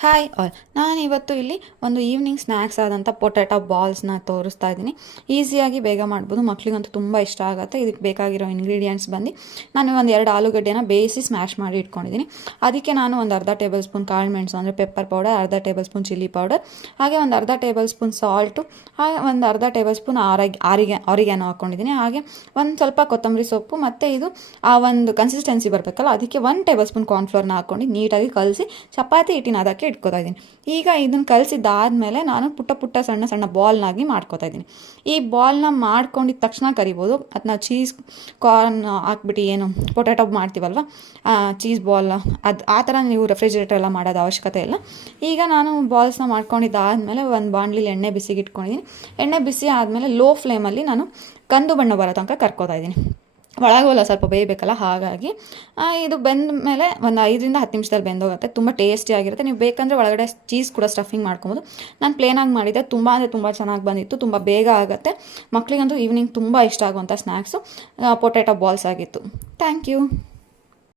Hi all, ನಾನಿವತ್ತು ಇಲ್ಲಿ ಒಂದು ಈವ್ನಿಂಗ್ ಸ್ನ್ಯಾಕ್ಸ್ ಆದಂಥ ಪೊಟ್ಯಾಟೊ ಬಾಲ್ಸ್ನ ತೋರಿಸ್ತಾ ಇದ್ದೀನಿ. ಈಸಿಯಾಗಿ ಬೇಗ ಮಾಡ್ಬೋದು, ಮಕ್ಳಿಗಂತೂ ತುಂಬ ಇಷ್ಟ ಆಗುತ್ತೆ. ಇದಕ್ಕೆ ಬೇಕಾಗಿರೋ ಇಂಗ್ರೀಡಿಯೆಂಟ್ಸ್ ಬಂದು ನಾನು ಒಂದು 2 ಆಲೂಗಡ್ಡೆನ ಬೇಯಿಸಿ ಸ್ಮ್ಯಾಶ್ ಮಾಡಿ ಇಟ್ಕೊಂಡಿದ್ದೀನಿ. ಅದಕ್ಕೆ ನಾನು ಒಂದು ಅರ್ಧ ಟೇಬಲ್ ಸ್ಪೂನ್ ಕಾಳು ಮೆಣಸು ಅಂದರೆ ಪೆಪ್ಪರ್ ಪೌಡರ್, ಅರ್ಧ ಟೇಬಲ್ ಸ್ಪೂನ್ ಚಿಲ್ಲಿ ಪೌಡರ್, ಹಾಗೆ ಒಂದು ಅರ್ಧ ಟೇಬಲ್ ಸ್ಪೂನ್ ಸಾಲ್ಟು, ಹಾಗೆ ಒಂದು ಅರ್ಧ ಟೇಬಲ್ ಸ್ಪೂನ್ ಆರಿಗ್ಯಾನೋ ಹಾಕ್ಕೊಂಡಿದ್ದೀನಿ. ಹಾಗೆ ಒಂದು ಸ್ವಲ್ಪ ಕೊತ್ತಂಬರಿ ಸೊಪ್ಪು, ಮತ್ತು ಇದು ಆ ಒಂದು ಕನ್ಸಿಸ್ಟೆನ್ಸಿ ಬರಬೇಕಲ್ಲ, ಅದಕ್ಕೆ 1 ಟೇಬಲ್ ಸ್ಪೂನ್ ಕಾರ್ನ್ಫ್ಲೋರ್ನ ಹಾಕ್ಕೊಂಡು ನೀಟಾಗಿ ಕಲಸಿ ಚಪಾತಿ ಹಿಟ್ಟಿನ ಅದಕ್ಕೆ ಇಟ್ಕೋತಾ ಇದ್ದೀನಿ. ಈಗ ಇದನ್ನು ಕಲಸಿದ್ದಾದಮೇಲೆ ನಾನು ಪುಟ್ಟ ಪುಟ್ಟ ಸಣ್ಣ ಸಣ್ಣ ಬಾಲ್ನಾಗಿ ಮಾಡ್ಕೋತಾ ಇದ್ದೀನಿ. ಈ ಬಾಲ್ನ ಮಾಡ್ಕೊಂಡಿದ್ದ ತಕ್ಷಣ ಕರಿಬೋದು. ಅದನ್ನ ಚೀಸ್ ಕಾರ್ನ್ ಹಾಕ್ಬಿಟ್ಟು ಏನು ಪೊಟ್ಯಾಟೊ ಮಾಡ್ತೀವಲ್ವ, ಚೀಸ್ ಬಾಲ್, ಅದು ಆ ಥರ ನೀವು ರೆಫ್ರಿಜರೇಟರ್ ಎಲ್ಲ ಮಾಡೋದು ಅವಶ್ಯಕತೆ ಇಲ್ಲ. ಈಗ ನಾನು ಬಾಲ್ಸ್ನ ಮಾಡ್ಕೊಂಡಿದ್ದಾದಮೇಲೆ ಒಂದು ಬಾಣಲಿಲಿ ಎಣ್ಣೆ ಬಿಸಿಗೆ ಇಟ್ಕೊಂಡಿದ್ದೀನಿ. ಎಣ್ಣೆ ಬಿಸಿ ಆದಮೇಲೆ ಲೋ ಫ್ಲೇಮಲ್ಲಿ ನಾನು ಕಂದು ಬಣ್ಣ ಬರೋ ತನಕ ಕರ್ಕೋತಾ ಇದ್ದೀನಿ. ಒಳಗೋಲ್ಲ, ಸ್ವಲ್ಪ ಬೇಯಬೇಕಲ್ಲ, ಹಾಗಾಗಿ ಇದು ಬೆಂದ ಮೇಲೆ ಒಂದು 5ರಿಂದ 10 ನಿಮಿಷದಲ್ಲಿ ಬೆಂದೋಗುತ್ತೆ. ತುಂಬ ಟೇಸ್ಟಿಯಾಗಿರುತ್ತೆ. ನೀವು ಬೇಕಂದರೆ ಒಳಗಡೆ ಚೀಸ್ ಕೂಡ ಸ್ಟಫಿಂಗ್ ಮಾಡ್ಕೊಬೋದು. ನಾನು ಪ್ಲೇನಾಗಿ ಮಾಡಿದ್ದೆ, ತುಂಬ ಅಂದರೆ ತುಂಬ ಚೆನ್ನಾಗಿ ಬಂದಿತ್ತು. ತುಂಬ ಬೇಗ ಆಗುತ್ತೆ. ಮಕ್ಕಳಿಗಂತೂ ಈವ್ನಿಂಗ್ ತುಂಬ ಇಷ್ಟ ಆಗುವಂಥ ಸ್ನ್ಯಾಕ್ಸು ಪೊಟ್ಯಾಟೊ ಬಾಲ್ಸ್ ಆಗಿತ್ತು. Thank you.